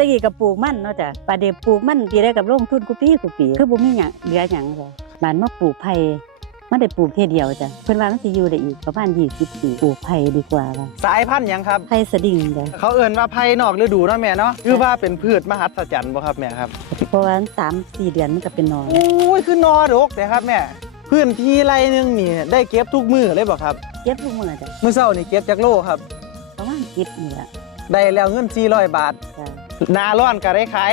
ตะกี้ก็ปลูกมันเนาะจ้ะปลาเดี๋ยวปลูกมันปีได้กับลงทุนกูปีกูปี คือบ่มีหยังเหลือหยังจ้ะบ้านมาปลูกไผ่มันได้ปลูกเท่ยเดียวจ้ะเพิ่นว่ามันสิอยู่ได้อีกประมาณ20ปีปลูกไผ่ดีกว่าว่าสายพันธุ์หยังครับ ไผ่สดิ่งจ้ะเขาเอิ่นว่าไผ่นอกฤดูเนาะแม่เนาะคือว่าเป็นพืชมหัศจรรย์บ่ครับแม่ครับเพราะว่า3-4เดือนมันก็เป็นหนอนโอ้ยคือนอดกแต่ครับแม่พื้นที่ไรหนึงนี่ได้เก็บทุกมือเลยบ่ครับเก็บทุกมื้อจ้ะมื้อเช้านี่เก็บจากโลครับประมาณ10นี่ล่ะได้แล้วเงิน400บาทจ้ะ หนาร้อนก็ได้ขาย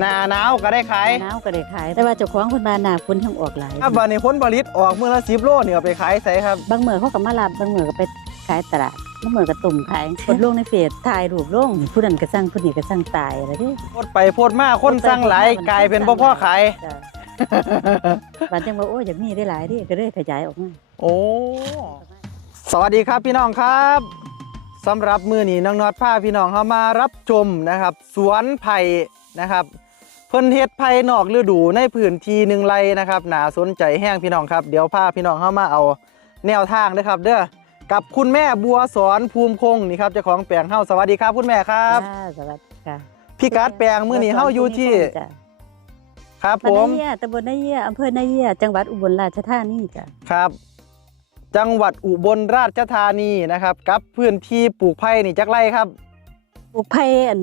หนาหนาวก็ได้ขายหนาวก็ได้ขายแต่ว่าเจ้าของเพิ่นว่าหน้าฝนทั้งออกหลายครับวันนี้ผลผลิตออกมื้อละ10โลนี่เอาไปขายไสครับบางมื้อเขาก็มารับบางมื้อก็ไปขายตลาดบางมื้อก็ตุ่มขายกดลงในเฟซถ่ายรูปลงผู้นั้นก็สั่งผู้นี้ก็สั่งตายอะไรเด้โพดไปโพดมาคนสั่งหลายกลายเป็นบ่พ่อขายจ้ะบานจังว่าโอ้ยอยากมีได้หลายเดิก็เลยขยายออกมาโอ้สวัสดีครับพี่น้องครับ สำหรับมือนี้น้องน็อตพาพี่น้องเข้ามารับชมนะครับ สวนไผ่นะครับเพิ่นเฮ็ดไผ่นอกฤดูในพื้นที่หนึ่งไรนะครับน่าสนใจแห้งพี่น้องครับ เดี๋ยวพาพี่น้องเข้ามาเอาแนวทางเด้อครับ เด้อกับคุณแม่บัวสอนภูมิคงนี่ครับเจ้าของแปลงเฮาสวัสดีครับ คุณแม่ครับจ้าสวัสดีค่ะพี่การ์ดแปลงมือนี้เฮาอยู่ที่จ้ะครับผบ้านมนาเยียตำบลนาเยียอำเภอนาเยียจังหวัดอุบลราชธานีจ้ะครับ จังหวัดอุบลราชธานีนะครับกับพื้นที่ปลูกไผ่นี่จักไรครับ ปลูกไผ่อัน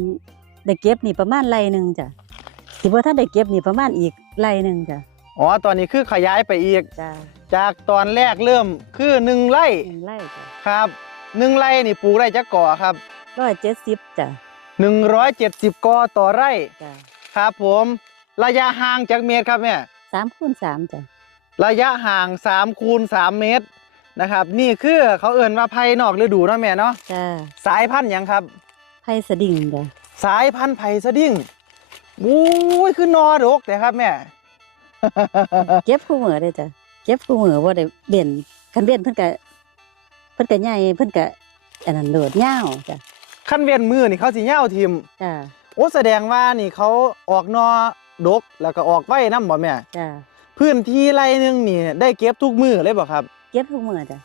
ได้เก็บนี่ประมาณไรหนึ่งจ้ะสิบ่ท่านได้เก็บนี่ประมาณอีกไรหนึ่งจ้ะอ๋อตอนนี้คือขยายไปอีก จ้ะจากตอนแรกเริ่มคือหนึ่งไร่หนึ่งไรจ้ะครับหนึ่งไร่นี่ปลูกได้จักก่อครับร้อยเจ็ดสิบจ้ะหนึ่งร้อยเจ็ดสิบกอต่อไร่ จ้ะครับผมระยะห่างจากเมตรครับแม่สามคูณสามจ้ะระยะห่าง3คูณ3เมตร นะครับ นี่คือเขาเอิ่นว่าไผ่นอกฤดูเนาะแม่เนาะจ้ะสายพันธุ์หยังครับ ไผ่สดิ่งจ้ะสายพันธุ์ไผ่สะดิ้งโอ้ยคือนอดกแต่ครับแม่ เก็บคู่มือได้จ้ะเก็บคู่มือบ่ได้เด่นคันเด่นเพิ่นก็เพิ่นก็ใหญ่เพิ่นก็อันนั้นโดดยาวจ้ะขั้นเวียนมือนี่เขาสิเหย้าทิมจ้ะโอ้แสดงว่านี่เขาออกนอดกแล้วก็ออกไว้น้ำบ่แม่ จ้ะพื้นที่ไรหนึงนี่ได้เก็บทุกมือเลยบ่ครับ เก็บคู่มือจ้ะ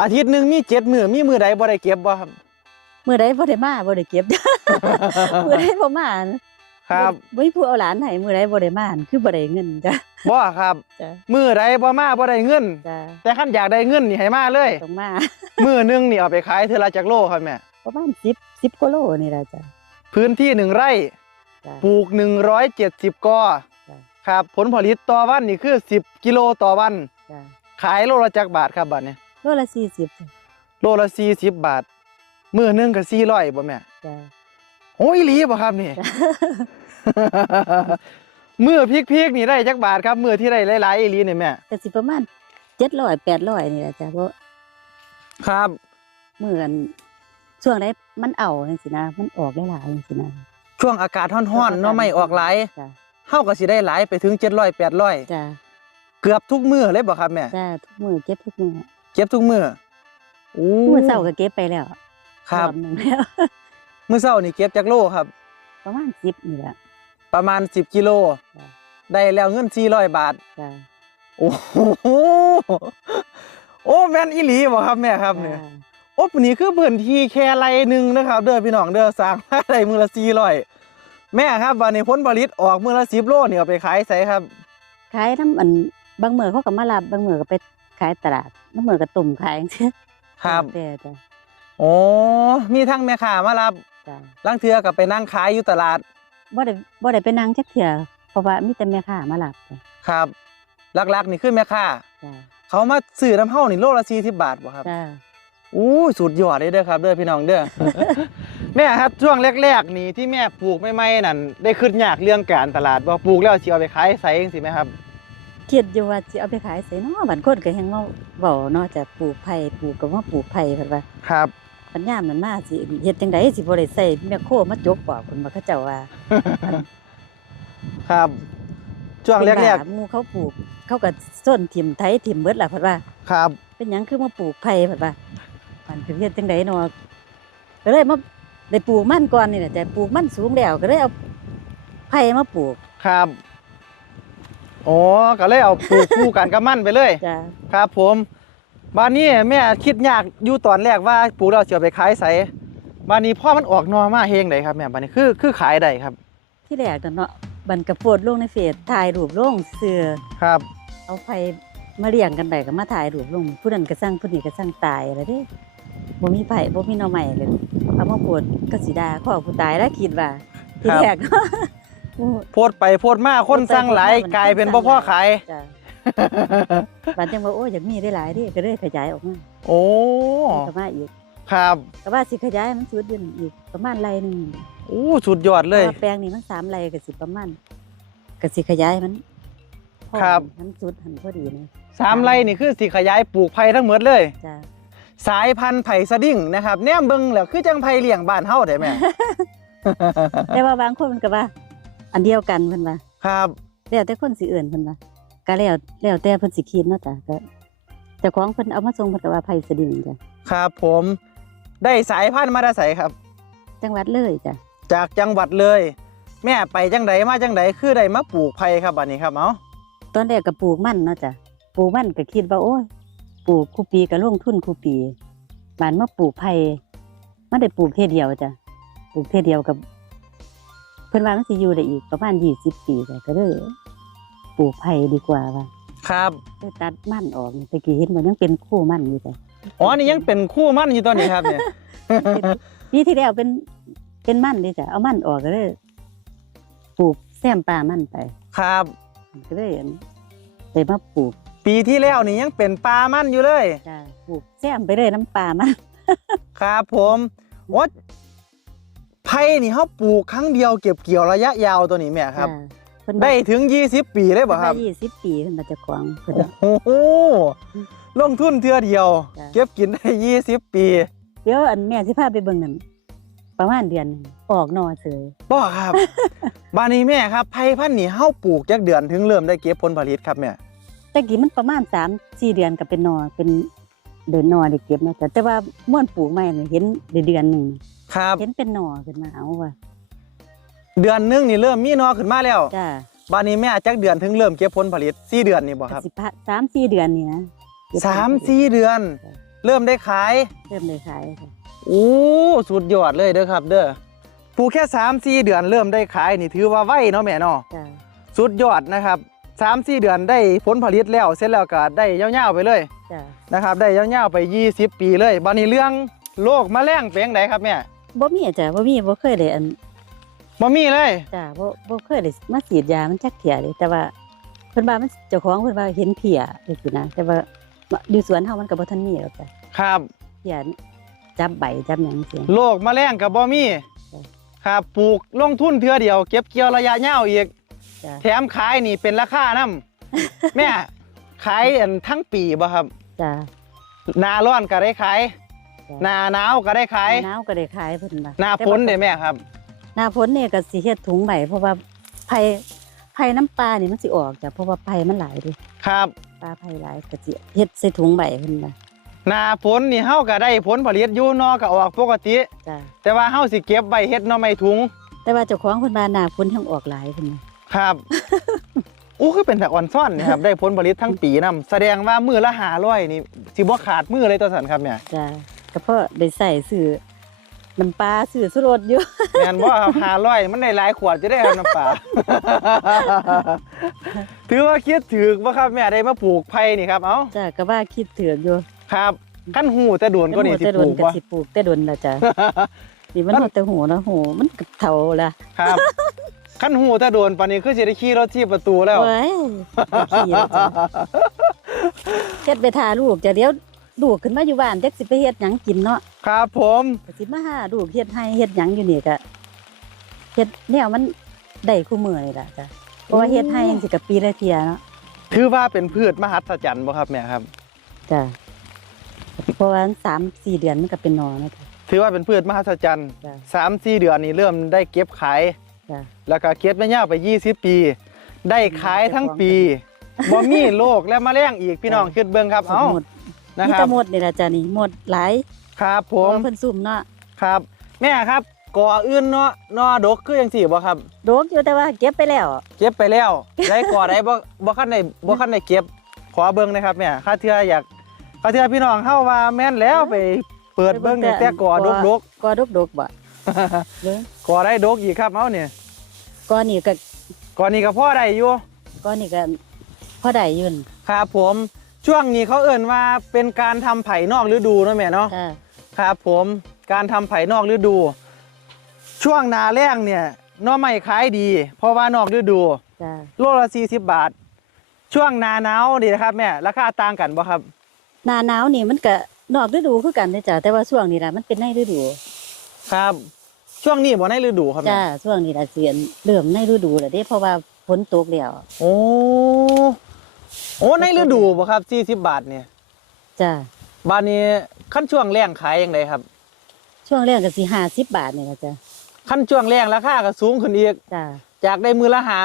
อาทิตย์หนึ่งมีเจ็ดมือมีมือใดบ่ได้เก็บบ่ครับมื้อใดบ่ได้มาบ่ได้เก็บจ้ะมื้อใดบ่มาครับบ่มีผู้เอาหลานให้มื้อใดบ่ได้มาคือบ่ได้เงินจ้ะบ่ครับจ้ะมือใดบ่มาบ่ได้เงินจ้ะแต่คันอยากได้เงินนี่ให้มาเลยต้องมามือหนึงนี่เอาไปขายเทอละจักโลครับแม่ประมาณ10 10กิโลนี่ล่ะจ้ะพื้นที่หนึ่งไร่จ้ะปลูก170กอจ้ะครับผลผลิตต่อวันนี่คือ10กิโลต่อวันจ้ะ ขายโลละจักบาทครับบัดนี้โลละ40จ้ะโลละ40บาทมือหนึงก็400บ่แม่จ้ะโอ้ยอีหลีบ่ครับนี่มือพริกๆนี่ได้จักบาทครับมือที่ได้หลายๆอีหลีนี่แม่ก็สิประมาณ700 800นี่ล่ะจ้ะเพราะครับมื้ออันช่วงใดมันเอาจังซี่นะ มันออกหลายๆจังซี่นะช่วงอากาศร้อนๆเนาะไม่ออกหลายจ้ะเฮาก็สิได้หลายไปถึง700 800จ้ะ เกือบทุกมื้อเลยบ่ครับแม่จ้ะทุกมื้อเก็บทุกมื้อเก็บทุกมื้อโอ้มื้อเช้าก็เก็บไปแล้วครับอบหนึงแล้วมื้อเช้านี่เก็บจักโลครับ ประมาณ10นี่ล่ะประมาณ10กิโลจ้ะได้แล้วเงิน400บาทจ้ะโอ้โหโอ้แม่นอีหลีบ่ครับแม่ครับเนี่ยจ้ะโอ้ปนี้คือพื้นที่แค่ไรหนึ่งนะครับ เด้อพี่น้องเด้อสร้างมาได้มือละสี่ร้อยแม่ครับวันนี้ผลผลิตออกมือละสิบโลเนี่ยเอาไปขายใส่ครับขายน้ำอัน บางมื้อเขาก็มารับบางมื้อก็ไปขายตลาดบางมื้อก็ตุ่มขายจังซี่ครับแต่จ้ะโอ้มีทั้งแม่ค้ามารับจ้ะลังเทือกับไปนั่งขายอยู่ตลาดบ่ได้บ่ได้ไปนั่งจักเที่ยเพราะว่ามีแต่แม่ค้ามารับจ้ะครับหลักๆนี่คือแม่ค้าจ้ะเขามาซื้อน้ำเฮานี่โลละสี่สิบบาทบ่ครับ จ้ะอู้สุดยอดเลยเด้อครับเด้อพี่น้องเด้อ แม่ครับช่วงแรกๆ นี่ที่แม่ปลูกใหม่ๆนั่นได้คิดยากเรื่องการตลาดบ่ปลูกแล้วสิเอาไปขายใส่จังซี่ไหมครับ คิดอยู่ว่าสิเอาไปขายไสเนาะบัดคนก็ยังมาเว้าเนาะจะปลูกไผ่ปลูกก็ว่าปลูกไผ่เพิ่นว่าครับปัญญามนั้นมาสิเฮ็ดจังไดสิบ่ได้ใส่แม่โคมาจกปอกเพิ่นว่าเขาเจ้าว่า ครับช่วงแรกเพิ่นว่าหมู่เขาปลูก เขาก็ส้นถิ่มไถถิ่มเบิดล่ะเพิ่นว่าๆครับ เป็นหยังคือมาปลูกไผ่เพิ่นว่ามันคือเฮ็ดจังไดเนาะก็เลยมาได้ปลูกมันก่อนนี่แหละแต่ปลูกมันสูงแล้วก็เลยเอาไผ่มาปลูกครับ โอ้ก็เลยเอาปลูกคู่กันกับมันไปเลย จ้ะครับผมบ้านนี้แม่คิดยากอยู่ตอนแรกว่าปลูกแล้วสิเอาไปขายใส่บานนี้พ่อมันออกหนอมาเฮงไดครับแม่บานนี้คือคือขายได้ครับที่แรกนั่นเนาะบันกระโปดลงในเฟซถ่ายรูปลงเสือครับ เอาไผมาเลี้ยงกันได้ก็มาถ่ายรูปลงผู้นั้นก็สร้างผู้นี้ก็สร้างตายอะไรเด้บ่มีไผบ่มีหน่อใหม่เลยเอามาโพดก็สิดาขอผู้ตายแล้วคิดว่าที่แรกอู้ โพดไปโพดมาคนสั่งหลายกลายเป็นบ่พ่อขายจ้ะบัดจังว่าโอ้อยากมีได้หลายเดิก็เลยขยายออกมาโอ้ก็มาอีกครับก็ว่าสิขยายมันสุดอยู่นั่นอีกประมาณไรหนึงอู้สุดยอดเลยพราะว่าแปลงนี้มันสามไรก็สิประมาณก็สิขยายมันพอครับมันสุดหันพอดีนะสามไร่นี่คือสิขยายปลูกไผ่ทั้งหมดเลยจ้ะสายพันธุ์ไผ่สดิ้งนะครับแนมเบิ่งแล้วคือจังไผ่เลี้ยงบ้านเฮาได้แม่แต่ว่าบางคนมันก็ว่า อันเดียวกันเพิ่นว่าครับแล้วแต่คนสิเอื่นเพิ่นว่าก็แล้วแล้วแต่เพิ่นสิคิดเนาะจ้ะก็เจ้าของเพิ่นเอามาส่งเพิ่นก็ว่าไผสดิงจ้ะครับ ผมได้สายพันธุ์มาได้ใสครับ จังหวัดเลยจ้ะจากจังหวัดเลย แม่ไปจังไดมาจังไดคือได้มาปลูกไผ่ครับบัดนี้ครับเอ้าตอนแรกก็ปลูกมันเนาะจ้ะปลูกมันก็คิดว่าโอ้ยปลูกคู่ปีก็ลงทุนคู่ปีบานมาปลูกไผ่มันได้ปลูกเท่ยเดียวจ้ะปลูกเท่ยเดียวกับเพิ่นว่ามันสิอยู่ได้อีกประมาณ20ปีจ้ะก็เลยปลูกไผ่ดีกว่าว่าครับเลยตัดมันออกนี่ตะกี้เห็นว่ายังเป็นคู่มันอยู่จ้ะอ๋อนี่ยังเป็นคู่มั่นอยู่ตอนนี้ครับเนี่ยปีที่แล้วเป็นเป็นมันเดิจ้ะเอามันออกก็เลยปลูกแซมปลามันไป ครับ ก็เลยอันเลยมาปลูก ปีที่แล้วนี่ยังเป็นปลามั่นอยู่เลยจ้ะปลูกแซมไปเลยน้ำปลามันครับผมโอ้ ไผ่นี่เฮาปลูกครั้งเดียวเก็บเกี่ยวระยะยาวตัวนี้แม่ครับจ้ะเพิ่นได้ถึง 20 ปีเลยบ่ครับยี่สิบปีเพิ่นมาจะกวางเพิ่น โอ้โหลงทุนเทื่อเดียว จ้ะ เก็บกินได้ 20 ปีเดี๋ยวอันแม่สิพาไปเบิ่งนั่นประมาณเดือนหนึ่งออกหนอเสยบ่ครับ บานี้แม่ครับไผ่พันธุ์นี่เฮาปลูกจักเดือนถึงเริ่มได้เก็บผลผลิตครับแม่แต่กี้มันประมาณสามสี่เดือนก็เป็นหนอเป็นเดินหนอได้เก็บเนาะจ้ะแต่ว่าม่วนปลูกใหม่นี่เห็นได้เดือนหนึ่ง ครับ เห็นเป็นหนอขึ้นมาเอาว่าเดือนหนึงนี่เริ่มมีหนอขึ้นมาแล้วจ้าบานี้แม่จักเดือนถึงเริ่มเก็บผลผลิต4เดือนนี่บ่ครับสิบสามสี่เดือนนี่นะสามสี่เดือน เริ่มได้ขายเริ่มเลยขายค่ะโอ้สุดยอดเลยเด้อครับ เด้อปลูกแค่สามสี่เดือนเริ่มได้ขายนี่ถือว่าไวเนาะแม่เนาะ จ้าสุดยอดนะครับสามสี่เดือนได้ผลผลิตแล้ว เสร็จแล้วก็ได้ยาวๆไปเลยจ้านะครับ ได้ยาวๆไป 20 ปีเลยบัดนี้เรื่องโรคแมลงเป็นจังไดครับแม่ บ่มีจ้ะบ่มีบ่เคยได้อันบ่มีเลยจ้าบ่บ่เคยได้มาฉีดยามันจักเที่ยเลย แต่ว่าเพิ่นว่ามันเจ้าของเพิ่นว่าเห็นเพียจังซี่นะแต่ว่าอยู่สวนเฮามันก็บ่ทันมีหรอกจ้ะครับเพียจับใบจับหยังจังซี่โรคแมลงกับบ่มีจ้ะครับปลูกลงทุนเทื่อเดียว เก็บเกี่ยวระยะยาวอีกจ้าแถมขายนี่เป็นราคานํแม่ขายอันทั้งปีบ่ครับจ้าหน้าร้อนก็ได้ขายจ้ะ หน้าหนาวก็ได้ขายหน้าหนาวก็ได้ขายเพิ่นว่าหน้าแต่ฝว่นเด้แม่ครับ หน้าฝนนี่ก็สิเฮ็ดถุงใบเพราะว่าไผ่ไผ่น้ำปลานี่มันสิออกจ้ะเพราะว่าไผ่มันหลายเดิครับปลาไผ่หลายก็สิเฮ็ดใส่ถุงใบเพิ่นว่าหน้าฝนนี่เฮาก็ได้ผลผลิตอยู่นอก็ออกปกติจ้าแต่ว่าเฮาสิเก็บไว้เฮ็ดหน่อไม้ถุง แต่ว่าเจ้าของเพิ่นว่าหน้าฝนทั้งออกหลายเพิ่นว่าครับอู้คือเป็นแต่อ่อนซ่อนนี่ครับได้ผลผลิตทั้งปีนํแสดงว่ามือละ500นี่สิบ่ขาดมือเลยตัวสันครับเนี่ยจ้า ก็เพราะได้ใส่ซื้อน้ำปลาซื้อสุรสอยู่ แม่นบ่ครับ500มันได้หลายขวดจะได้ครับน้ำปลา ถือว่าคิดถึกบ่ครับแม่ได้มาปลูกไผ่นี่ครับเอ้าจ้าก็ว่าคิดถึงอยู่ครับขั้นหูแต่โดนก็นี่สิแต่ปโดลูนกก็บ่สิปลูกแต่โดนละจ้ะ นี่มันมันหัวแต่หูนะหูมันก็เฒ่าละครับขั้นหูแต่โดนปานนี้คือสิได้ขี่รถที่ประตูแล้วเว้ยขี้แล้วจ้ะเฮ็ดไปทาลูกจ้ะเดี๋ยว ลูกขึ้นมาอยู่บ้านจักสิไปเฮ็ดหยังกินเนาะครับผมก็สิมาหาลูกเฮ็ดให้เฮ็ดหยังอยู่นี่ก็เฮ็ดแนวมันได้คู่มือนี่ล่ะจ้ะเพราะว่าเฮ็ดให้จังสิกับปีละเที่ยเนาะถือว่าเป็นพืชมหัศจรรย์บ่ครับแม่ครับจ้ะเพราะว่าสามสี่เดือนมันก็เป็นหนอนะจ้ะ ถือว่าเป็นพืชมหัศจรรย์จ้ะสามสี่เดือนนี่เริ่มได้เก็บขายจ้ะ แล้วก็เก็บระยะไป 20 ปี ได้ขายทั้งปีบ่มีโรคและแมลงอีกพี่น้องคิดเบิ่งครับเอ้าหมด นะมีครัแต่บหมดนี่ล่ะจ้ะนี่หมดหลายครับผเพราะมว่าเพิ่นซุ่มเนาะครับ แม่ครับก่ออื่นเนาะนอดกคือจังซี่บ่ครับ โดกอยู่แต่ว่าเก็บไปแล้ว เก็บไปแล้วได้ก่อได้บ่บ่คันได้บ่คันได้เก็บขอเบิ่งหนะครับแม่ค่าเทื่ออยากค่าเทื่อพี่น้องเฮาว่าแม่นแล้วไปเปิดเบิ้งนี่แต่กอดกดกกอดกดกบ่เบิ่งกอได้ดกอีกครับเอาเนี่ยกอนี่ก็กอนี้ก็พ่อได้อยู่ กอนี่ก็พอได้อยืนครับผม ช่วงนี้เขาเอิ่นว่าเป็นการทำไผ่นอกฤดูเนาะแม่เนาะค่ะครับผมการทำไผ่นอกฤดู ช่วงหนาแรงเนี่ยหน่อไม้ขายดี เพราะว่านอกฤดูจ้าโลละ40บาท ช่วงหนาหนาวนี่นะครับแม่ราคาต่างกันบ่ครับหน้าหนาวนี่มันก็นอกฤดูคือกันเด้อจ้ะแต่ว่าช่วงนี้ล่ะมันเป็นในฤดู ครับ ช่วงนี้บ่ในฤดูครับแม่จ้าช่วงนี้ล่ะสิอันเริ่มในฤดูแล้วเด้เพราะว่าฝนตกแล้วโอ้ โอ้ในฤดูบ่ครับ40บาทเนี่ยจ้าบานนี้ขั้นช่วงแรงขายยังไงครับช่วงแรกก็สิ50บาทนี่ล่ะจ้ะขั้นช่วงแรงราคาก็สูงขึ้นอีก จ้าจากได้มือละหา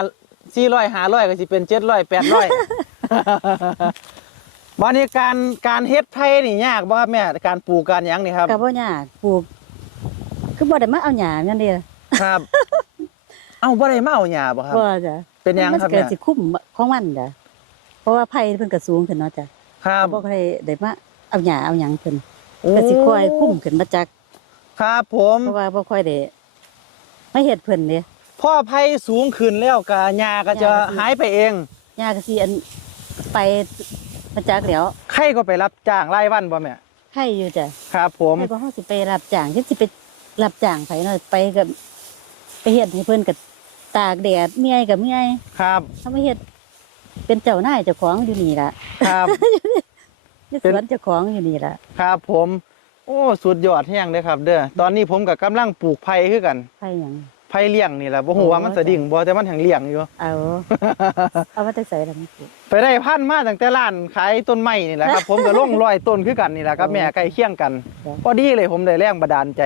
สี่ร้อยหาร้อยก็สิเป็นเจ็ดร้อยแปดร้อยวันนี้การการเฮ็ดไผ่นี่ยากบ่ครับแม่การปลูกการหยังนี่ครับ ก็บ่ยากปลูก คือบ่ได้มาเอาหญ้านั่นเด้ครับ เอ้าบ่ได้มาเอาหญ้าบ่ครับบ่จ้ะเป็นหยังครับมันก็แม่สิคุ้มของมันจ้ะเพ ราะว่าไผเพิ่นก็สูงขึ้นเนาะจ้ะครับ บ่ค่อยได้มาเอาหญ้าเอาหยังเพิ่นโอ้ก็สิค่อยคุ้มขึ้นมาจัก ครับผมเพราะว่าบ่ค่อยได้ไม่เฮ็ดเพิ่นเด้พ่อไผ่สูงขึ้นแล้วก็หญ้าก็จะหญ้าก็สิหายไปเองหญ้าก็สิอันไปมาจักแล้วใครก็ไปรับจ้างรายวันบ่แม่ใครอยู่จ้ะครับผมให้บ่เฮาสิไปรับจ้างจังสิไปรับจ้างไผเนาะไปกับไปเฮ็ดให้เพิ่นก็ตากแดดเมียก็เมียครับเฮามาเฮ็ด เป็นเจ้านายเจ้าของอยู่นี่ล่ะครับ นี่เป็สนวนเจ้าของอยู่นี่ล่ะครับผม โอ้สุดยอดแห้งเลยครับ เด้อตอนนี้ผมก็กำลังปลูกไผ่คือกันไผหยัง ไผ่เลี้ยงนี่แหละบ่ฮู้ว่ามันสะดิ่งบ่แต่มันแห่งเลี้ยงอยู่ เอา เอามาแต่ใส่ล่ะมันสิไปได้พันธุ์มาตั้งแต่ร้านขายต้นไม้นี่แหละครับ ผมก็ลงร้อยต้นคือกันนี่แหละครับแม่ใกล้เคียงกันครับ พอดีเลยผมได้แรงบันดาลใจ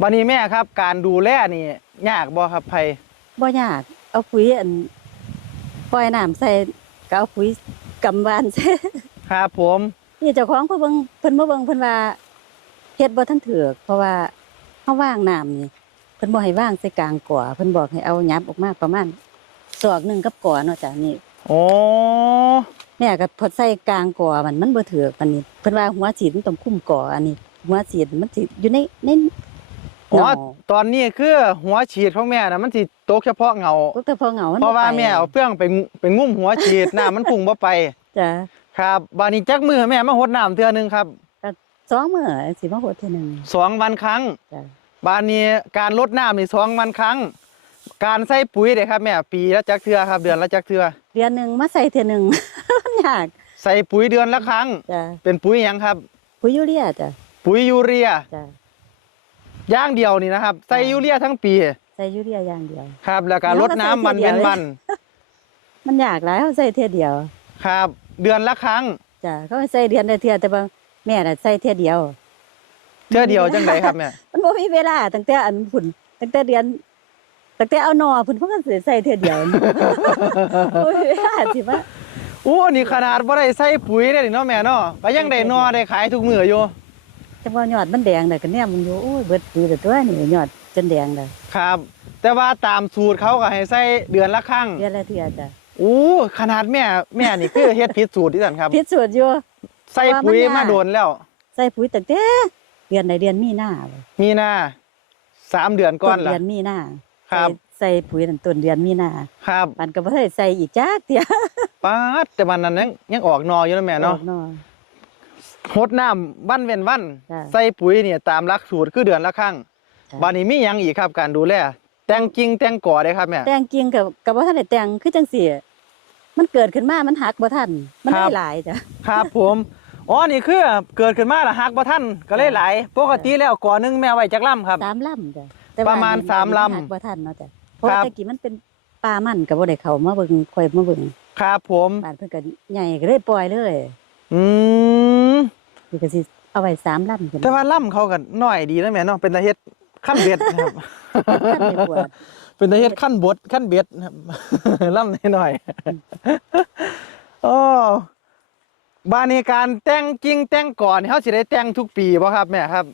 บัดนี้แม่ครับ การดูแลนี่ยากบ่ครับไผบ่ยากเอาปุ๋ยอัน ปล่อยน้ำใส่ก็เอาปุ๋ยกำบานใส่ ครับผม นี่เจ้าของเพิ่นเบิ่งเพิ่นมาเบิ่งเพิ่นว่าเฮ็ดบ่ทันถูกเพราะว่าเฮาว่างน้ำนี่เพิ่นบ่ให้ว่างใส่กลางก่อเพิ่นบอกให้เอายับออกมาประมาณศอกหนึงกับก่อเนาะจ้ะนี่โอ้แม่ก็พอใส่กลางก่อมันมันบ่ถูกปานนี้เพิ่นว่าหัวฉีดมันต้องคุ้มก่ออันนี้ หัวฉีดมันสิอยู่ในใน หัวเงาตอนนี้คือหัวฉีดของแม่น่ะมันสิตกเฉพาะเงาพวกแต่พอเหงามันเพราะว่าบ่ไปแม่เอาเฟื่องไปงุไปงุ้มหัวฉีดน้ำมันพุ่งบ่ไปจ้ะครับบัดนี้จักมือแม่มาหดน้ำเทื่อนึงครับสองมื้อสิมาโหดเทื่อหนึงสองวันครั้งจ้ะบานนี้การลดน้ำนี่สองวันครั้ง การใส่ปุ๋ยเด้ครับแม่ปีละจักเทือครับ เดือนละจักเทือเดือนหนึงมาใส่เทื่อหนึงมันยากใส่ปุ๋ยเดือนละครั้งจ้ะเป็นปุ๋ยหยังครับ ปุ๋ยยูเรียจ้ะปุ๋ยยูเรียจ้ะ อย่างเดียวนี่นะครับใส่จ้ะยูเรียทั้งปี ใส่ยูเรียอย่างเดียว ครับ แล้วก็แล้วลก็ดน้ำใส่มันเทื่อเดีเป็ยนวมัน มันยากหลายเขาใส่เทื่อเดียว ครับ เดือนละครั้งจ้ะเขาใส่เดือนละเทื่อแต่ว่าแม่น่ะใส่เทื่อเดียวเทื่อเดียวจังไดครับแม่มันบ่มีเวลาตั้งแต่อันพุ่นตั้งแต่เดือนตั้งแต่เอาหนอพุ่นเพิ่นก็สิใส่เทื่อเดียวบ่มีเวลาสิว่าโอ้นี่ขนาดบ่ได้ใส่ปุ๋ยเด้นี่เนาะแม่เนาะก็ยังได้นอได้ขายทุกมื้ออยู่ จังว่ายอดมันแดงน่ะก็แนมมันอยู่โอ้ยเบิดปีแต่ตัวนี่ยอดจนแดงเลยครับ แต่ว่าตามสูตรเขาก็ให้ใส่เดือนละครั้งเดือนละเทื่อจ้ะโอ้ขนาดแม่แม่นี่คือเฮ็ดผิดสูตรที่สั่นครับพิสูจน์อยู่ใส่ปุ๋ยเพราะว่ามันยากมาโดนแล้ว ใส่ปุ๋ยตั้งแต่เดือนใดเดือนมีนาเลยมีนาสามเดือนก่อนต้ล่ะเดือนมีนาครับใส่ใส่ปุ๋ยตั้งต้นเดือนมีนาครับ มันก็บ่ได้ใส่อีกจักเที่ยป้าดแต่วันนั้นยังยังออกนออยู่นะแม่เนาะออก หน่อหดน้ำวันเว้นวัน จ้ะ ใส่ปุ๋ยเนี่ยตามหลักสูตรคือเดือนละครั้งจ้ะบัดนี้มีหยังอีกครับการดูแลแต่งกิ่งแต่งก่อได้ครับแม่ แต่งกิ่งกับกับบ่ทันได้แต่งคือจังซี่มันเกิดขึ้นมามันหักบ่ทันมันครัได้บ หลายจ้ะ ครับผมอ๋อนี่คือเกิดขึ้นมาละฮักบ่ทันก็เลยหลายปกติแล้วก่อหนึงแม่ไว้จักลำครับ สามลำจ้ะแต่ว่ประมาณอันนี้สามลำนหักบ่ทันเนาะจ้ะเพราะว่าครับ แต่กี้มันเป็นป่ามันก็บ่ได้เข้ามาเบิ่งค่อยมาเบิ่งครับผม บ้านเพิ่นก็ใหญ่ก็เลยปล่อยเลย อืม นี่ก็สิเอาไว้สามลำพุ่นแต่ว่าลำเขาก็น้อยดีนะแม่เนาะเป็นตาเฮ็ดขั้นเบ็ดนะครับท่านได้ปวดเป็นตาเฮ็ดขั้นบดขั้นเบ็ดนะครับ ล่ำหน่อยๆโอ้บานนี้การแต่งจริงแต่งก่อนนี่เขาสิได้แต่งทุกปีบ่ครับแม่ครับ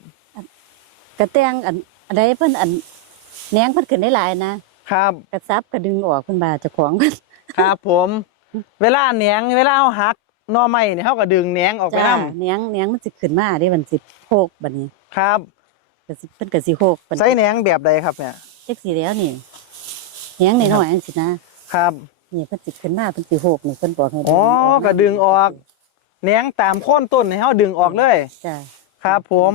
กระแตงอันอันใดเพิ่นอันแหนงเพิ่นขึ้นได้หลายนะครับ กระซับกระดึงออกเพิ่นบาเจ้าของเพิ่นครับผม เวลาแหนงเวลาเขาหัก หน่อไม้นี่เขาก็ดึงแหนงออกไปจ้านํแหนงแหนงมันสิขึ้นมาเด้มันสิโพกบัดนี้ครับก็สิเพิ่นก็สิโหกเพิ่นใส่แหนงแบบใดครับแม่จักสิแล้วนี่แหงน้อยๆจังซี่นะครับนี่เพิ่นสิขึ้นมาเพิ่นสิโหกนี่เพิ่นบอกให้อ๋อมาก็ดึงออกแหนงตามโค่นต้นให้เฮาดึงออกเลย จ้ะครับผม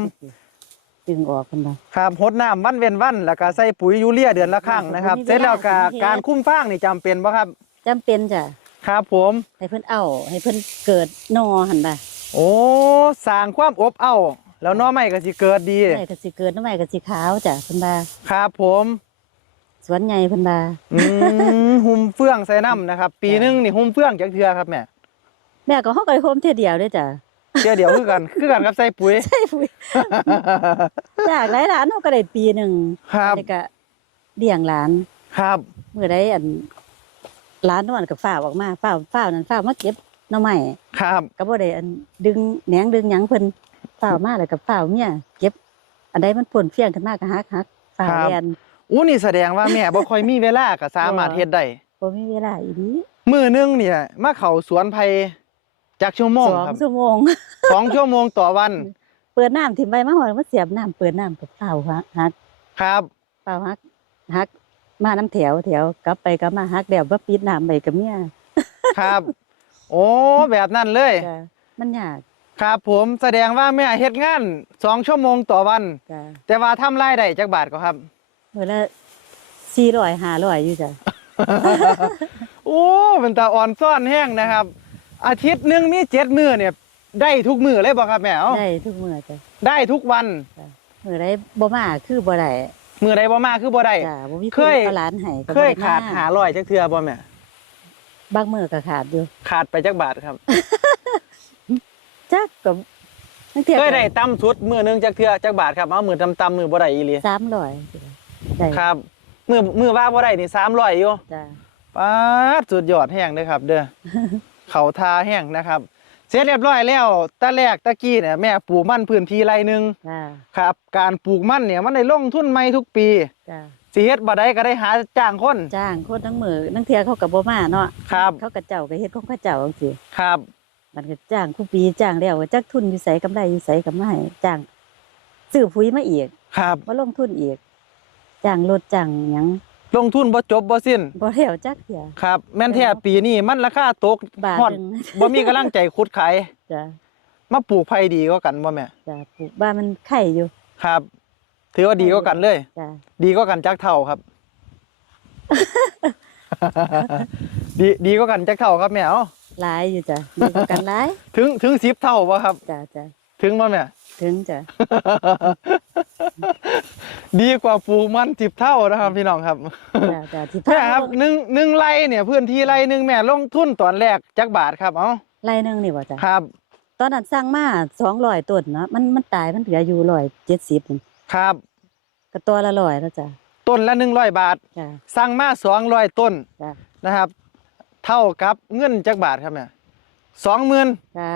ดึงออกเพิ่นว่า ครับหดน้ำวันเว้นวันแล้วก็ใส่ปุ๋ยยูเรียเดือนละครั้งนะครับผมมีเวลาเสร็จแล้วก็ผมมีเวลาการคุ้มฟางนี่จำเป็นบ่ครับ จำเป็นจ้ะ ครับผม ให้เพิ่นเอาให้เพิ่นเกิดหนอหั่นบ่โอ้สร้างความอบเอ้า แล้วหน้อไม้ก็สิเกิดดีไม้ก็สิเกิดหน้ำไม้ก็สิขาวจ้ะเพิ่นว่าครับผมสวนใหญ่เพิ่นว่าอืมหุ่มเฟื่องใส่น้ำนะครับ ปีหนึงนี่หุ่มเฟื่องจักเทื่อครับแม่แม่ก็เฮาก็ได้โฮมเที่ยเดียวเด้อจ้ะเทื่อเดียวคือกันคือกันกับใส่ปุ๋ย ใช่ปุ๋ยจากหลายร้านเฮาก็ได้ปีหนึงครับอันนี้ก็เลี้ยงหลานครับ เมื่อใดอัน ร้านนอนกับฝ้าวออกมาฝ้าวฝ้าวนั้นฝ้าวมาเก็บหน่อไม้ครับ ก็บ่ได้อันดึงแหนงดึงหยังเพิ่นฝ้าวมาแล้วก็ฝ้าวเมียเก็บ อันใดมันป่นเฟี้ยงขึ้นมาก็ฮักฮักฝ้าวแลนอู้นี่แสดงว่าแม่บ่ค่อยมีเวลาก็สามารถเฮ็ดได้บ่มีเวลาอีดีมื้อหนึงเนี่ยมาเข้าสวนไผ่จักชั่วโมงสองครับชั่วโมง สองชั่วโมงต่อวันเปิดน้ำถิ่มไว้มาหอยมาเสียบน้ำเปิดน้ำกับฝ้าวฮักฮักครับ ฝ้าวฮักฮัก มาน้ำแถวแถวกลับไปกลับมาฮักแล้วบ่ปิดน้ำไว้กับเมียครับ โอ้แบบนั้นเลย จ้ะมันยากครับผมแสดงว่าแม่เฮ็ดงานสองชั่วโมงต่อวัน จ้ะแต่ว่าทำรายได้จักบาทก็ครับมื้อละ400 500อยู่จ้ะโอ้เป็นตาอ่อนซ่อนแห้งนะครับ อาทิตย์หนึงมีเจ็ดมื้อเนี่ย ได้ทุกมื้อเลยบ่ครับแม่เอ้าได้ทุกมื้อจ้ะได้ทุกวันมื้อใดบ่มาคือบ่ได้ มื้อใดบ่มาคือบ่ได้ จ้ะบ่มีเคย นเอาหลานให้ก็เคบ่ยได้ขาดมหาร้อยจักเทื่อบ่แม่บางมื้อก็ขาดอยู่ขาดไปจักบาทครับ จักก็บางเที่ยเคยได้ต่ำสุดมื้อหนึงจักเทื่อจักบาทครับเอามื้อต่ำๆมื้อบ่ได้อีหลี300ได้ครับมื้อมื้อว่าบ่ได้นี่300อยู่จ้ะ ป๊าดสุดยอดแห้งเลยครับ เด้อ เขาทาแห้งนะครับเส ร็จเรียบร้อยแล้วตะแรกตะกี้เนี่ยแม่ปลูกมันพื้นที่ไรหนึ่งจ้ะครับ การปลูกมันเนี่ยมันได้ลงทุนใหม่ทุกปีจ้ะสิเฮ็ดบ่ได้ก็ได้หาจ้างคน จ้างคนทั้งมื้อทั้งเที่ยเขาก็บ่มาเนาะครับ เขาก็เจ้าก็เฮ็ดของเขาเจ้าจังซี่ครับ มันก็จ้างคู่ปีจ้างแล้วก็จักทุนอยู่ไสกำไรอยู่ไสก็มาให้จ้างซื้อปุ๋ยมาอีกครับ มาลงทุนอีกจ้างรถจ้างหยัง ลงทุนบ่จบบ่สิ้นบ่แล้วจักเที่ยครับแม่นแท้ปีนี้มันราคาตกบาทฮอดหนึงบ่มีกำลังใจขุดขายจ้ะมาปลูกไผ่ดีกว่ากันบ่แม่จ้ะปลูกบ้านมันไข่อยู่ ครับ ถือว่าดีกว่ากันเลยจ้ะดีกว่ากันจักเท่าครับ ดีดีกว่ากันจักเท่าครับแม่เอ้าหลายอยู่จ้ะดีกว่ากันหลายถึงถึง10เท่าบ่ครับจ้ะจ้ะถึงบ่แม่ ถึงจ้ะ ดีกว่าปลูกมันสิบเท่านะครับพี่น้องครับจ้ะจ้ะที่แม่ครับพาหนึ่งหนึ่งไรเนี่ยพื้นที่ไรหนึ่งแม่ลงทุนตอนแรกจักบาทครับเอ้าไร่หนึงนี่บ่จ้ะครับ ตอนนั้นสร้างมา200ต้นเนาะมันมันตายมันเหลืออยู่170นี่ครับ ก็ตัวละ100แล้วจ้ะต้นละหนึ่งร้อยบาท จ้ะ สั่งมาสองร้อยต้นจ้ะ นะครับ เท่ากับเงินจักบาทครับแม่สองหมื่นจ้ะ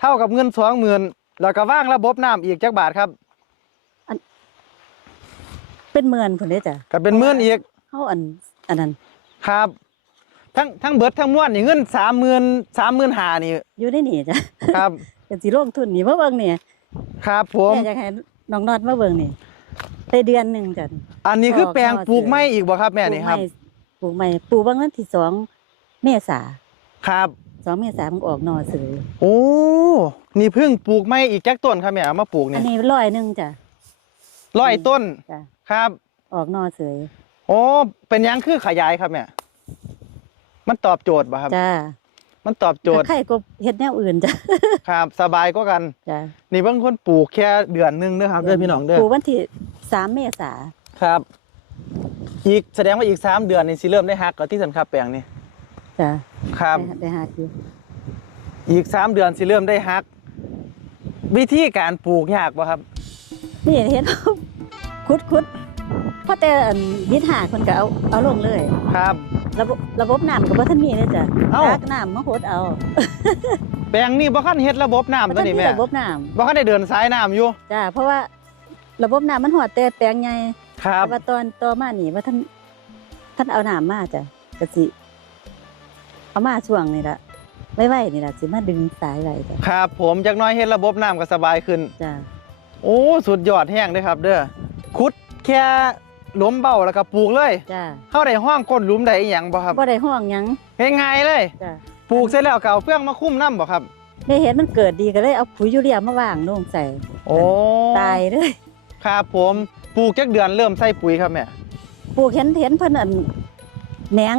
เท่ากับเงินสองหมื่น แล้วก็ว่างระบบน้ำอีกจักบาทครับ เป็นหมื่นพุ่นเด้จ้ะก็เป็นหมื่นอีกเฮาอันอันนั้น ครับ ทั้งทั้งเบิดทั้งมวลนี่เงินสามหมื่นสามหมื่นหานี่อยู่ในนี่จ้ะครับ ก็สิลงทุนนี่มาเบิ่งนี่ครับผม แม่อยากให้น้องนอดมาเบิ่งนี่ได้เดือนหนึงจ้ะ อันนี้คือก็แปลงก็ปลูกไม้อีกบ่ครับแม่นี่ครับ ปลูกใหม่ปลูกใหม่ปลูกบางนั้นที่สองเมษาครับ สองเมษามันออกหนอเสยโอ้นี่เพิ่งปลูกไม้อีกจักต้นครับแม่เอามาปลูกอัเนี่นยนี้ร้อยหนึงจ้ะ ร้อยต้นจ้ะ ครับ ออกหนอเสยโอ้เป็นหยังคือขยายครับแม่มันตอบโจทย์ป่ะครับ จ้ะมันตอบโจทย์ถ้าใครก็เฮ็ดแนวอื่นจ้ะครับ สบายก็กัน จ้ะนี่บางคนปลูกแค่เดือนหนึงเด้อครับเด้อพี่น้องเด้อปลูกวันที่สามเมษาครับ อีกแสดงว่าอีกสามเดือนนี่สิเริ่มได้ฮักแล้วที่สันครับแปลงนี้ จ้ะครับ ได้ได้หาคืออีกสามเดือนสิเริ่มได้ฮัก วิธีการปลูกยากป่ะครับ นี่เห็น คุดคุดพอแต่อันยิดหาคนก็เอาเอาลงเลย ครับ ระบบระบบน้ำก็บ่ทันมีเลยจ้ะเอ้าตักน้ำมาโหดเอาแปลงนี้บ่คันเฮ็ดระบบน้ำบ่ตัวทันนี้มีแม่ระบบน้ำบ่คันได้เดินสายน้ำอยู่จ้ะเพราะว่าระบบน้ำมันหอดแต่แปลงใหญ่ครับ แต่ว่าตอนต่อมานี่ว่าท่านท่านเอาน้ำมาจ้ะก็สิ เอามาช่วงนี่ละไว้ๆนี่ละสิมาดึงสายไว้จ้ะครับ ผมจากหน้อยเฮ็ดระบบน้ำก็สบายขึ้น จ้ะโอ้สุดยอดแห้งเลยครับ เด้อขุดแค่หลุมเบ้าแล้วก็ปลูกเลยจ้าเข้าได้ห้องก้นหลุมได้อีหยังบ่ครับบ่ได้ห้องหยังง่ายๆเลย จ้าปลูกเสร็จแล้วก็เอาเฟืองมาคุ้มน้ำบ่ครับได้เห็นมันเกิดดีก็เลยเอาปุ๋ยยูเรียมาวางลงใส่โอ้ตายเลย ครับผมปลูกจักเดือนเริ่มใส่ปุ๋ยครับแม่ปลูกเห็นเห็นเพิ่นอันแหนง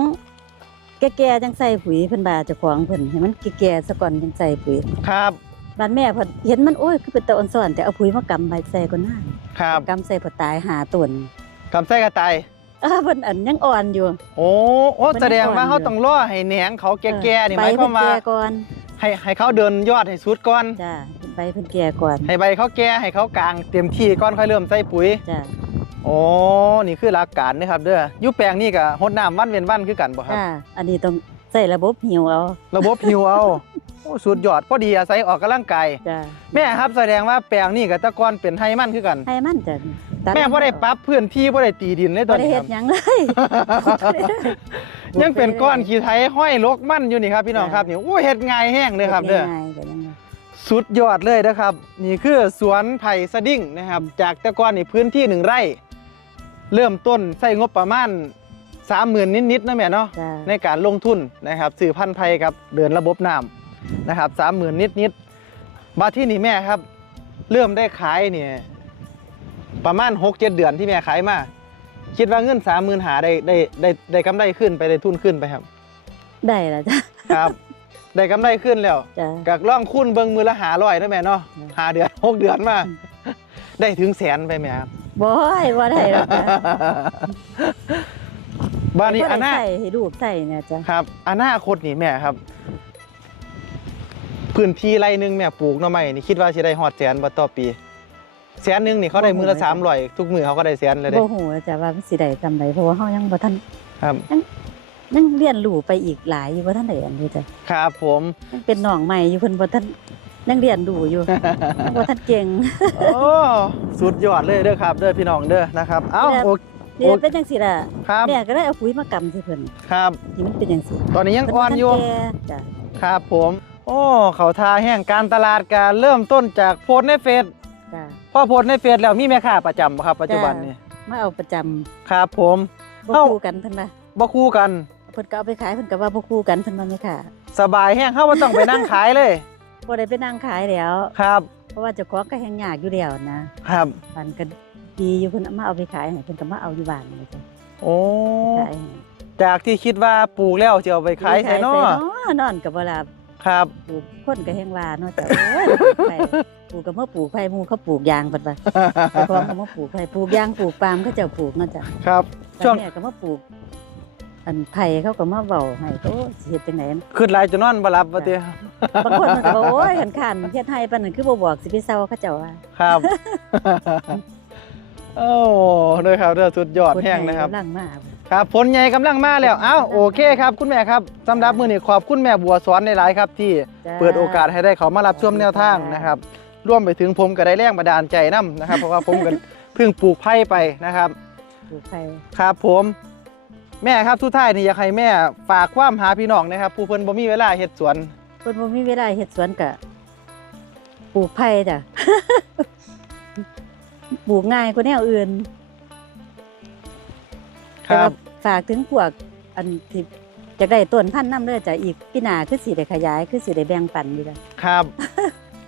แก่ๆจังใส่ปุ๋ยเพิ่นบาเจ้าของเพิ่นให้มันแก่ๆซะก่อนจังใส่ปุ๋ยครับบ้านแม่เพิ่นเห็นมันโอ้ยคือเป็นตะอ่อนซ่อนแต่เอาปุ๋ยมากำใบใส่ก่อนหน้าครับกำใส่พอตายหาต้นกำไส้กระต่ายอ้าเพิ่นอันยังอ่อนอยู่ โอ้โอ้มันแสดงว่าอ่อนอยู่เขาต้องรอให้แหนงเขาแก่ๆนี่หใบมายคเพิ่วานมว่าแก่ก่อนให้ให้เขาเดินยอดให้สุดก่อนจ้าใบเพิ่นแก่ก่อนให้ใบเขาแก่ให้เขากลางเต็มที่ก่อนค่อยเริ่มใส่ปุ๋ยจ้า โอ้นี่คือหลักการนะครับเด้ออยุแปลงนี่ก็หดน้ำวันเว้นวันคือกันบ่ครับจ้าอันนี้ต้องใส่ระบบหิวเอา ระบบหิวเอาโอ้สุดยอดพอดีอาศัยออกกำลังกายจ้าแม่ครับแสดงว่าแปลงนี่กับตะกอนเป็นไฮมันคือกัน ให้มันจ้ะตัดแม่บ่ได้ปรับพื้นที่บ่ได้ตีดินเลยตบ่อนได้นี้คเฮ็รัดบ หยังเลย ยังเป็นก้อนขี้ไถห้อยลกมันอยู่นี่ครับพี่น้องครับนี่โอ้เฮ็ดง่ายแห้งเลยครับเด้อง่ายๆก็ยังไงสุดยอดเลยนะครับ นี่คือสวนไผ่สะดิ้งนะครับ จากแต่ก่อนนี่พื้นที่หนึ่งไร่ เริ่มต้นใช้งบประมาณ30,000นิดๆนะแม่เนาะจ้าในการลงทุนนะครับสื่อพันธุ์ไผ่ครับเดินระบบน้ำนะครับ30,000นิดๆมาที่นี่แม่ครับ เริ่มได้ขายเนี่ยประมาณ6-7เดือนที่แม่ขายมาคิดว่าเงิน30,000หาได้ได้ได้ได้กำไรขึ้นไปได้ทุนขึ้นไปครับ ได้ละจ้ะครับ ได้กำไรขึ้นแล้ว จ้ากักล่องคุณเบิงมือละหาร้อยนะแม่เนาะอืมหาเดือนหกเดือนมา ได้ถึงแสนไปไหมครับ บ่ยบ่ได้หรอกจ้ะบ้านนี้บ่อได้นาใส่ให้ลูกใส่เนี่ยจ้ะครับอนาคตนี่แม่ครับ พื้นที่ไรหนึงแม่ปลูกหน่อไม้นี่คิดว่าสิได้ฮอดแสนบ่ต่อปีแสนหนึงนี่เขาได้มือละสามร้อยทุกมือเขาก็ได้แสนเลยเด้บ่ฮู้จ้ะว่ามันสิได้ซำใดเพราะว่าเฮายังบ่ทันครับ ยังเรียนรู้ไปอีกหลายอยู่บ่ทันได้อันนี้จ้ะครับผม ยังเป็นน้องใหม่อยู่เพิ่นบ่ทัน ยังเรียนรู้อยู่ยังบ่ทันเก่ง โอ้สุดยอดเลยเด้อครับ เด้อพี่น้องเด้อนะครับเอ้าแม่โอเรียนเป็นจังซี่ล่ะครับแม่ก็ได้เอาปุ๋ยมากำใส่เพิ่นครับที่มันเป็นจังซี่ตอนนี้ยังอ่อนอยู่เพิ่บ่ทันแก่จ้ะครับผม โอ้เขาทาแห่งการตลาดการเริ่มต้นจากโพสต์ในเฟซจ้ะพอโพสต์ในเฟซแล้วมีแม่ค้าประจำบ่ครับ ปัจจุบันนี้มาเอาประจำครับผมบ่เอ้าคู่กันเพิ่นว่าบ่คู่กันเพิ่นก็เอาไปขายเพิ่นก็ว่าบ่คู่กันเพิ่นว่าแม่ค่ะ สบายแห้งเฮาบ่ต้องไปนั่งขายเลย บ่ได้ไปนั่งขายแล้ว ครับ เพราะว่าเจ้าของก็แฮงยากอยู่แล้วนะครับมันก็ดีอยู่เพิ่นเอามาเอาไปขายให้เพิ่นก็มาเอาอยู่บ้านเลยจ้ะโอ้ขายให้จากที่คิดว่าปลูกแล้วจะเอาไปขายใส่เนาะขายใส่นอนก็บ่ล่ะครับปลูกคนก็แฮงว่าเนาะจ้ะโอ้ยปลูกไผ่ปลูกก็มาปลูกไผ่หมู่เขาปลูกยางเพิ่นว่าเจ้าของก็มาปลูกไผ่ปลูกยางปลูกปาล์มเขาเจ้าปลูกเนาะจ้ะครับช่ช่ววงงแม่ก็มาปลูก อันไผ่เขาก็มาเว้าให้โอ้สิเฮ็ดจังได๋ขึ้นหลายจนนอนบ่หลับว่าติบางคนมันก็บอกโอ้ยขันขันๆเฮ็ดให้ปานนั้นคือบ่บอกสิไปเซาเขาเจ้าว่าครับโอ้เด้อครับเด้อสุดยอดแห้งนะครับกำลังมาครับผลใหญ่กำลังมาแล้วเอ้าโอเคครับ คุณแม่ครับสำหรับมื้อนี้ขอบคุณแม่บัวสอนหลายๆครับ ที่จ้าเปิดโอกาสให้ได้เขามารับชมแนวทางนะครับร่วมไปถึงผมก็ได้แรงบันดาลใจนํนะครับ เพราะว่าผมก็เพิ่งปลูกไผ่ไปนะครับปลูกไผ่ครับผม แม่ครับสุดท้ายนี่อยากให้แม่ฝากความหาพี่น้องนะครับ ผู้เพิ่นบ่มีเวลาเฮ็ดสวน เพิ่นบ่มีเวลาเฮ็ดสวนก็ปลูกไผ่จ้ะ ปลูกง่ายกว่าแนวอื่นคแต่รัว่าบฝากถึงพวกอันที่อยากได้ต้นพันธุ์นำเด้อจ้ะอีกปีหน้าคือสิได้ขยาย คือสิได้แบ่งปันอยู่จ้ะ ครับ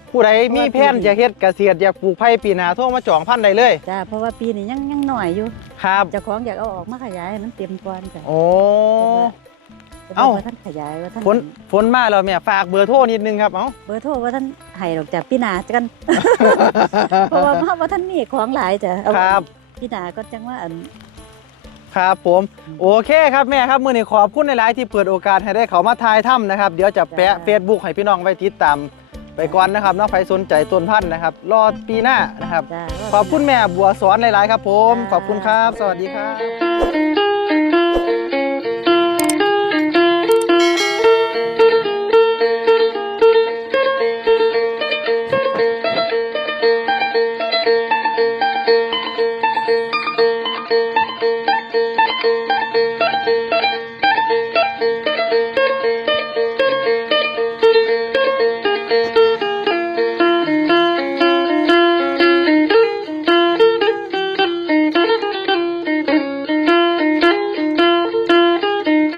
ผู้ใดมีแผนจะเฮ็ดเกษตรอยากปลูกไผ่ปีหน้าโทรมาจองพันธุ์ได้เลย จ้ะเพราะว่าปีนี้ยังยังน้อยอยู่ ครับเจ้าของอยากเอาออกมาขยายให้มันเต็มก่อนจ้ะโอ้แต่เอ้าว่าท่านขยายว่าท่านฝนฝนมาแล้วแม่ฝากเบอร์โทรนิดนึงครับเอ้าเบอร์โทรว่าท่านให้ดอกจากพี่นาจันเพราะว่าเพราะว่าท่านมีของหลายจ้ะเอาครับพี่นาก็จังว่าอันครับผมโอเคครับแม่ครับ มื้อนี้ขอบคุณหลายๆที่เปิดโอกาสให้ได้เขามาทายถ้ำนะครับ เดี๋ยวจะแปะ Facebook ให้พี่น้องไว้ติดตาม ไปก่อนนะครับน้องใครสนใจต้นพันธุ์นะครับ รอปีหน้านะครับจ้ะขอบคุณแม่บัวสอนหลาย ๆ ครับผม ขอบคุณครับ สวัสดีครับ